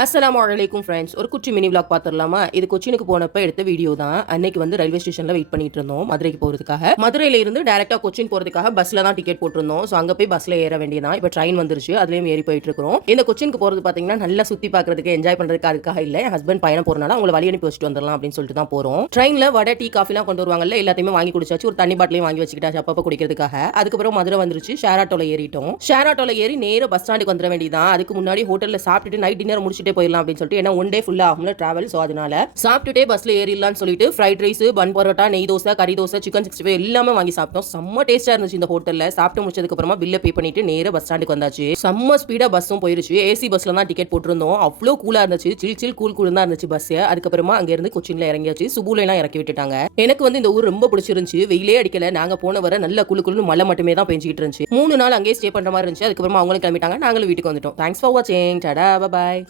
அஸ்ஸலாமு அலைக்கும் ஃப்ரெண்ட்ஸ். ஒரு குச்சி மினி விளாக் பார்த்துடலாமா? இது கொச்சினுக்கு போனப்ப எடுத்த வீடியோ தான். அன்னைக்கு வந்து ரயில்வே ஸ்டேஷன்ல வெயிட் பண்ணிட்டு இருந்தோம் மதுரைக்கு போறதுக்காக. மதுரையில இருந்து டைரக்டா கொச்சின் போறதுக்காக பஸ்ல தான் டிக்கெட் போட்டிருந்தோம். ஸோ அங்க போய் பஸ்ல ஏற வேண்டியதான். இப்போ ட்ரெயின் வந்துருச்சு, அதுலயும் ஏறி போயிட்டு இருக்கிறோம். இந்த கொச்சினுக்கு போறது பாத்தீங்கன்னா நல்லா சுத்தி பாக்குறதுக்கு என்ஜாய் பண்றதுக்கு அதுக்காக இல்ல. என் ஹஸ்பண்ட் பயணம் போறனால அவங்களை வழி அனுப்பி வச்சுட்டு வந்துடலாம் அப்படின்னு சொல்லிட்டு தான் போறோம். ட்ரெயின்ல வடை டீ காஃபிலாம் கொண்டு வருவாங்கல்ல, எல்லாத்தையுமே வாங்கி குடிச்சாச்சு. ஒரு தண்ணி பாட்டிலையும் வாங்கி வச்சுக்கிட்டாச்சு அப்பப்போ குடிக்கிறதுக்காக. அதுக்கப்புறம் மதுரை வந்துருச்சு. ஷேர் ஆட்டோல ஏறிட்டோம். ஷேர் ஆட்டோல ஏறி நேர பஸ் ஸ்டாண்டுக்கு வந்துட வேண்டியதான். அதுக்கு முன்னாடி ஹோட்டல்ல சாப்பிட்டுட்டு நைட் டின்னர் முடிச்சுட்டே போயிடலாம் அப்படின்னு சொல்லிட்டு ஏன்னா ஒன் டே ஃபுல்லா ஆகும்ல டிராவல். ஸோ அதனால சாப்பிட்டுட்டே பஸ்ல ஏறிடலாம்னு சொல்லிட்டு ஃப்ரைட் ரைஸ், பன் பரோட்டா, நெய் தோசை, கறி தோசை, சிக்கன் 65 எல்லாமே வாங்கி சாப்பிட்டோம். செம்ம டேஸ்டா இருந்துச்சு இந்த ஹோட்டல்ல. சாப்பிட்டு முடிச்சதுக்கு அப்புறமா பில்ல பே பண்ணிட்டு நேர பஸ் ஸ்டாண்டுக்கு வந்தாச்சு. செம்ம ஸ்பீடா பஸ்ஸும் போயிருச்சு. ஏசி பஸ்ல தான் டிக்கெட் போட்டிருந்தோம். அவ்வளோ கூலா இருந்துச்சு. சில் சில் கூல் கூல் தான் இருந்துச்சு பஸ். அதுக்கப்புறமா அங்க இருந்து கொச்சின்ல இறங்கியாச்சு. சுபூல எல்லாம் இறக்கி விட்டுட்டாங்க. எனக்கு வந்து இந்த ஊர் ரொம்ப பிடிச்சிருந்துச்சு. வெயிலே அடிக்கல. நாங்க போன வர நல்ல குளு குளுன்னு மழை மட்டுமே தான் பெஞ்சிட்டு இருந்துச்சு. 3 நாள் அங்கேயே ஸ்டே பண்ற மாதிரி இருந்துச்சு. அதுக்கப்புறமா அவங்களும் கிளம்பிட்டாங்க. நாங்களும் வீட்டுக்கு வந்துட்டோம். தேங்க்ஸ் ஃபார் வாட்சிங். Tata, bye bye.